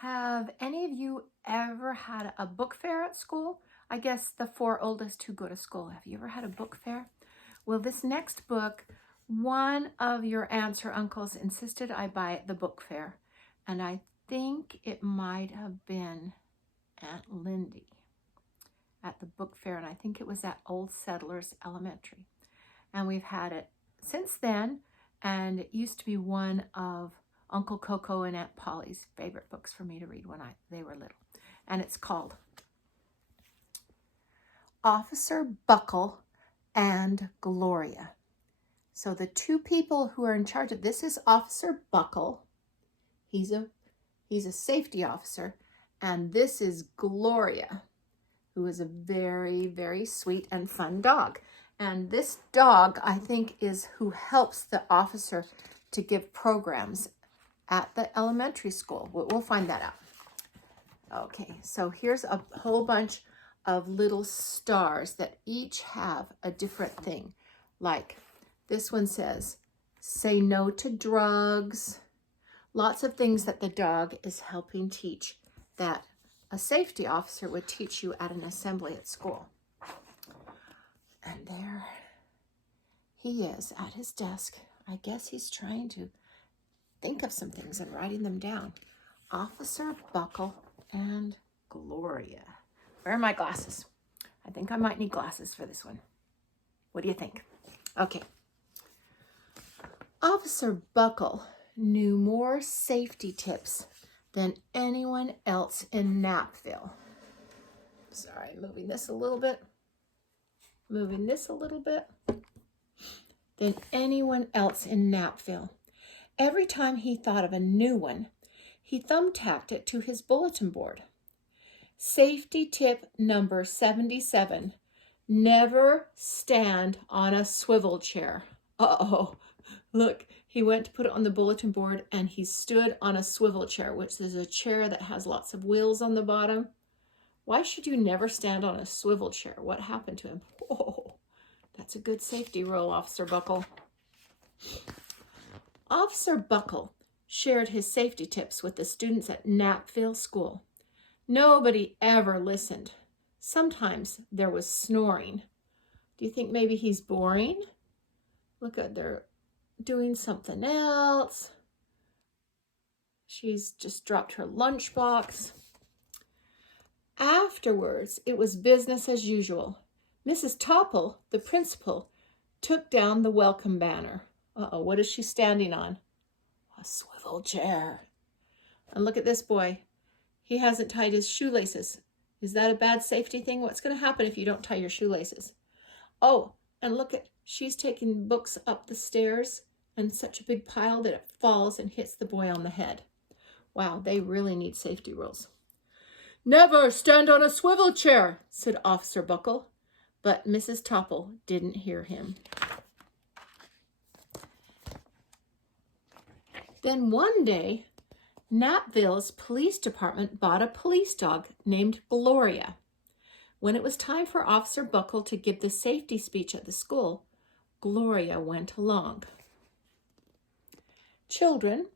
Have any of you ever had a book fair at school? I guess the 4 oldest who go to school. Have you ever had a book fair? Well, this next book, one of your aunts or uncles insisted I buy at the book fair. And I think it might have been Aunt Lindy at the book fair. And I think it was at Old Settlers Elementary. And we've had it since then. And it used to be one of Uncle Coco and Aunt Polly's favorite books for me to read when they were little. And it's called Officer Buckle and Gloria. So the 2 people who are in charge of this is Officer Buckle. He's a safety officer. And this is Gloria, who is a very, very sweet and fun dog. And this dog, I think, is who helps the officer to give programs at the elementary school. We'll find that out. Okay, so here's a whole bunch of little stars that each have a different thing. Like this one says, say no to drugs. Lots of things that the dog is helping teach that a safety officer would teach you at an assembly at school. And there he is at his desk. I guess he's trying to think of some things and writing them down. Officer Buckle and Gloria. Where are my glasses? I think I might need glasses for this one. What do you think? Okay. Officer Buckle knew more safety tips than anyone else in Napville. Sorry, moving this a little bit. Moving this a little bit. Than anyone else in Napville. Every time he thought of a new one, he thumbtacked it to his bulletin board. Safety tip number 77, never stand on a swivel chair. Uh-oh, look, he went to put it on the bulletin board and he stood on a swivel chair, which is a chair that has lots of wheels on the bottom. Why should you never stand on a swivel chair? What happened to him? Oh, that's a good safety rule, Officer Buckle. Officer Buckle shared his safety tips with the students at Napville School. Nobody ever listened. Sometimes there was snoring. Do you think maybe he's boring? Look at, they're doing something else. She's just dropped her lunchbox. Afterwards, it was business as usual. Mrs. Topple, the principal, took down the welcome banner. Uh-oh, what is she standing on? A swivel chair. And look at this boy. He hasn't tied his shoelaces. Is that a bad safety thing? What's going to happen if you don't tie your shoelaces? Oh, and look at, she's taking books up the stairs and such a big pile that it falls and hits the boy on the head. Wow, they really need safety rules. Never stand on a swivel chair, said Officer Buckle, but Mrs. Topple didn't hear him. Then one day, Napville's police department bought a police dog named Gloria. When it was time for Officer Buckle to give the safety speech at the school, Gloria went along. Children,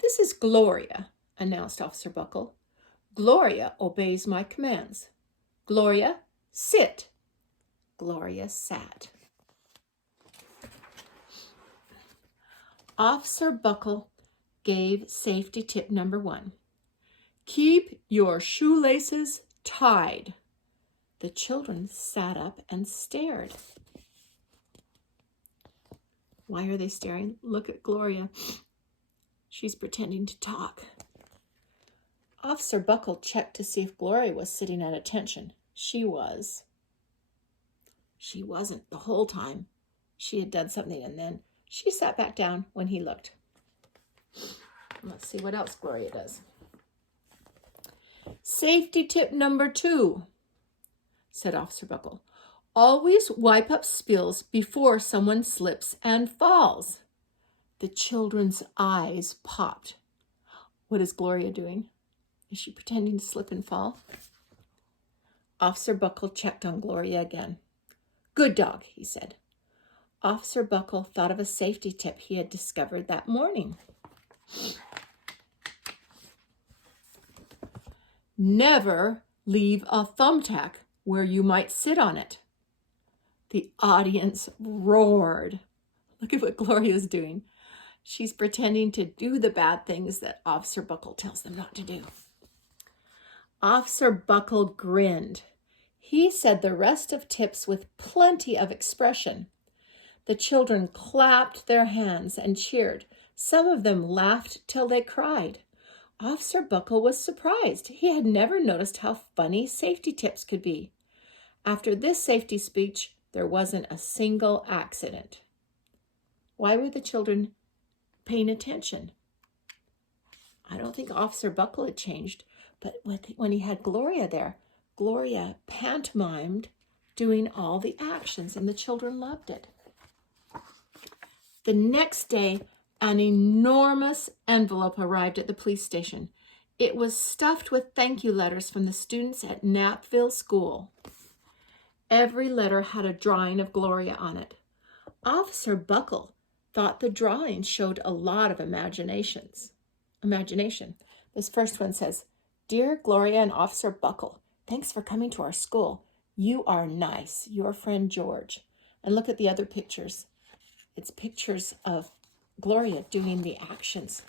this is Gloria, announced Officer Buckle. Gloria obeys my commands. Gloria, sit. Gloria sat. Officer Buckle gave safety tip number 1. Keep your shoelaces tied. The children sat up and stared. Why are they staring? Look at Gloria. She's pretending to talk. Officer Buckle checked to see if Gloria was sitting at attention. She was. She wasn't the whole time. She had done something and then she sat back down when he looked. Let's see what else Gloria does. Safety tip number 2, said Officer Buckle. Always wipe up spills before someone slips and falls. The children's eyes popped. What is Gloria doing? Is she pretending to slip and fall? Officer Buckle checked on Gloria again. Good dog, he said. Officer Buckle thought of a safety tip he had discovered that morning. Never leave a thumbtack where you might sit on it. The audience roared. Look at what Gloria's doing. She's pretending to do the bad things that Officer Buckle tells them not to do. Officer Buckle grinned. He said the rest of tips with plenty of expression. The children clapped their hands and cheered. Some of them laughed till they cried. Officer Buckle was surprised. He had never noticed how funny safety tips could be. After this safety speech, there wasn't a single accident. Why were the children paying attention? I don't think Officer Buckle had changed, but when he had Gloria there, Gloria pantomimed doing all the actions, and the children loved it. The next day, an enormous envelope arrived at the police station. It was stuffed with thank you letters from the students at Knapville School. Every letter had a drawing of Gloria on it. Officer Buckle thought the drawing showed a lot of imagination. This first one says, "Dear Gloria and Officer Buckle, thanks for coming to our school. You are nice. Your friend George." And look at the other pictures. It's pictures of Gloria doing the actions.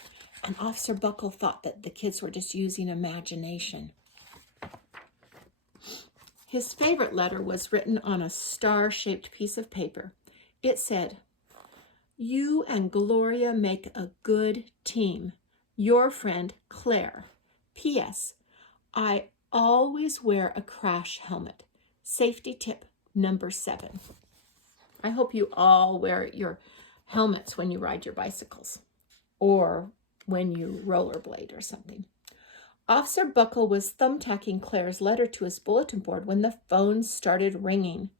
And Officer Buckle thought that the kids were just using imagination. His favorite letter was written on a star-shaped piece of paper. It said, "You and Gloria make a good team. Your friend, Claire. P.S. I always wear a crash helmet. Safety tip number 7. I hope you all wear your helmets when you ride your bicycles or when you rollerblade or something. Officer Buckle was thumbtacking Claire's letter to his bulletin board when the phone started ringing.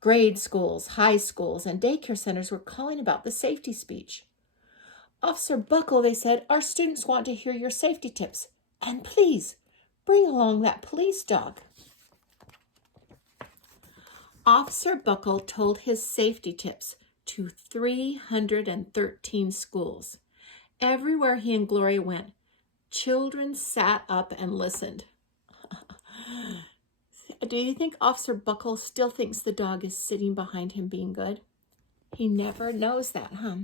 Grade schools, high schools, and daycare centers were calling about the safety speech. "Officer Buckle," they said, "our students want to hear your safety tips. And please, bring along that police dog." Officer Buckle told his safety tips to 313 schools. Everywhere he and Gloria went, children sat up and listened. Do you think Officer Buckle still thinks the dog is sitting behind him being good? He never knows that, huh?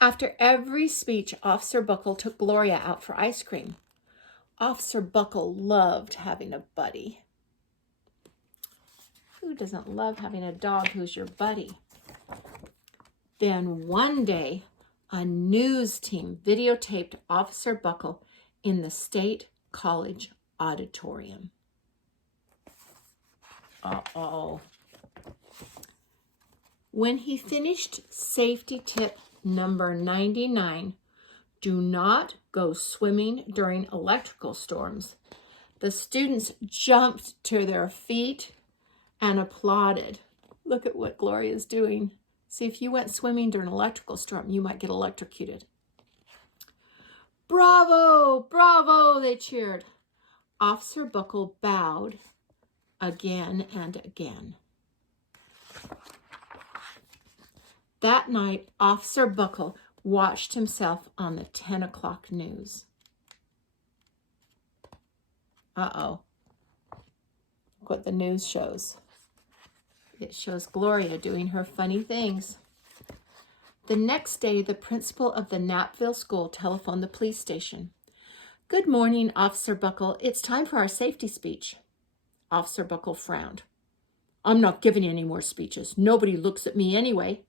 After every speech, Officer Buckle took Gloria out for ice cream. Officer Buckle loved having a buddy. Who doesn't love having a dog who's your buddy? Then one day, a news team videotaped Officer Buckle in the State College auditorium. Uh-oh. When he finished safety tip number 99, do not go swimming during electrical storms, the students jumped to their feet and applauded. Look at what Gloria's doing. See, if you went swimming during an electrical storm, you might get electrocuted. "Bravo! Bravo!" they cheered. Officer Buckle bowed again and again. That night, Officer Buckle watched himself on the 10 o'clock news. Uh-oh. Look what the news shows. It shows Gloria doing her funny things. The next day, the principal of the Knapville School telephoned the police station. "Good morning, Officer Buckle. It's time for our safety speech." Officer Buckle frowned. "I'm not giving any more speeches. Nobody looks at me anyway."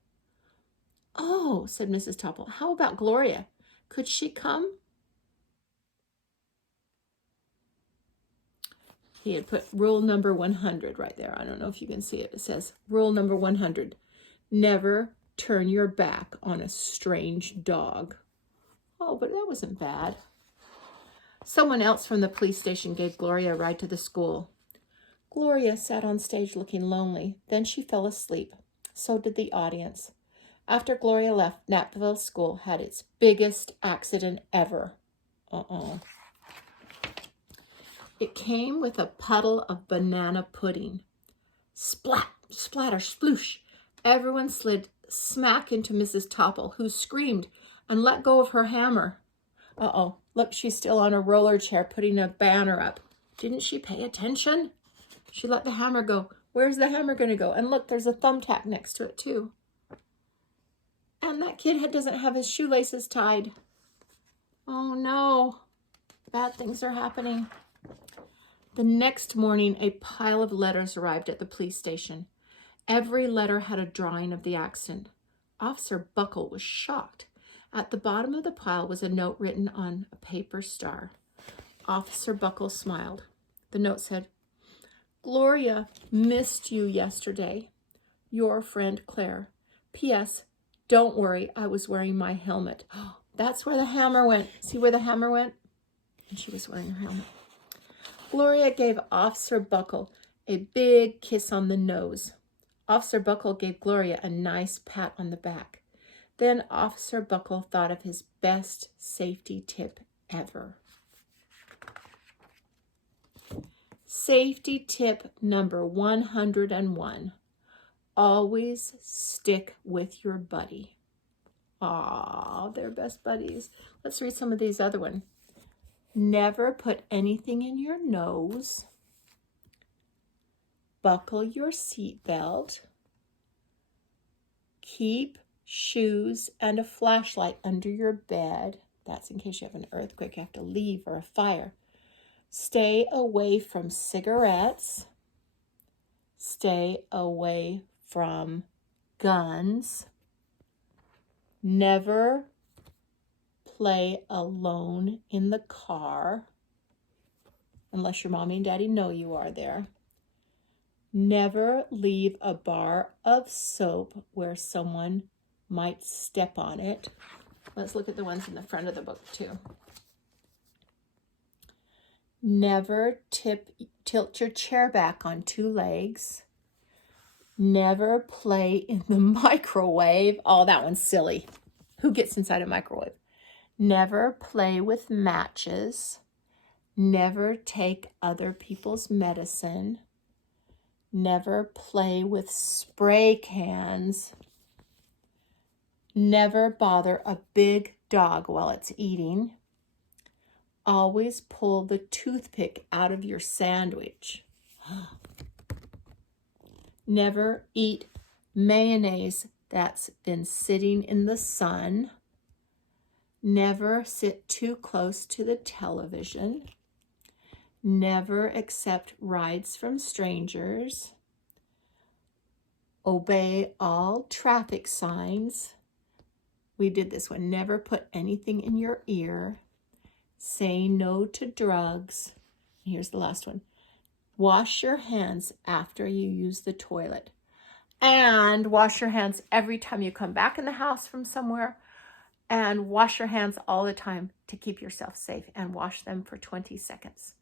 "Oh," said Mrs. Topple, "how about Gloria? Could she come?" He had put rule number 100 right there. I don't know if you can see it. It says, rule number 100, never turn your back on a strange dog. Oh, but that wasn't bad. Someone else from the police station gave Gloria a ride to the school. Gloria sat on stage looking lonely. Then she fell asleep. So did the audience. After Gloria left, Knapville School had its biggest accident ever. It came with a puddle of banana pudding. Splat, splatter, sploosh. Everyone slid smack into Mrs. Topple, who screamed and let go of her hammer. Look, she's still on a roller chair putting a banner up. Didn't she pay attention? She let the hammer go. Where's the hammer going to go? And look, there's a thumbtack next to it too. And that kid doesn't have his shoelaces tied. Oh no, bad things are happening. The next morning, a pile of letters arrived at the police station. Every letter had a drawing of the accident. Officer Buckle was shocked. At the bottom of the pile was a note written on a paper star. Officer Buckle smiled. The note said, "Gloria missed you yesterday. Your friend Claire. P.S. Don't worry, I was wearing my helmet." Oh, that's where the hammer went. See where the hammer went? And she was wearing her helmet. Gloria gave Officer Buckle a big kiss on the nose. Officer Buckle gave Gloria a nice pat on the back. Then Officer Buckle thought of his best safety tip ever. Safety tip number 101. Always stick with your buddy. Aw, they're best buddies. Let's read some of these other ones. Never put anything in your nose. Buckle your seatbelt. Keep shoes and a flashlight under your bed. That's in case you have an earthquake, you have to leave, or a fire. Stay away from cigarettes. Stay away from guns. Never play alone in the car unless your mommy and daddy know you are there. Never leave a bar of soap where someone might step on it. Let's look at the ones in the front of the book too. Never tilt your chair back on two legs. Never play in the microwave. Oh, that one's silly. Who gets inside a microwave? Never play with matches. Never take other people's medicine. Never play with spray cans. Never bother a big dog while it's eating. Always pull the toothpick out of your sandwich. Never eat mayonnaise that's been sitting in the sun. Never sit too close to the television. Never accept rides from strangers. Obey all traffic signs. We did this one. Never put anything in your ear. Say no to drugs. Here's the last one. Wash your hands after you use the toilet. And wash your hands every time you come back in the house from somewhere. And wash your hands all the time to keep yourself safe. And wash them for 20 seconds.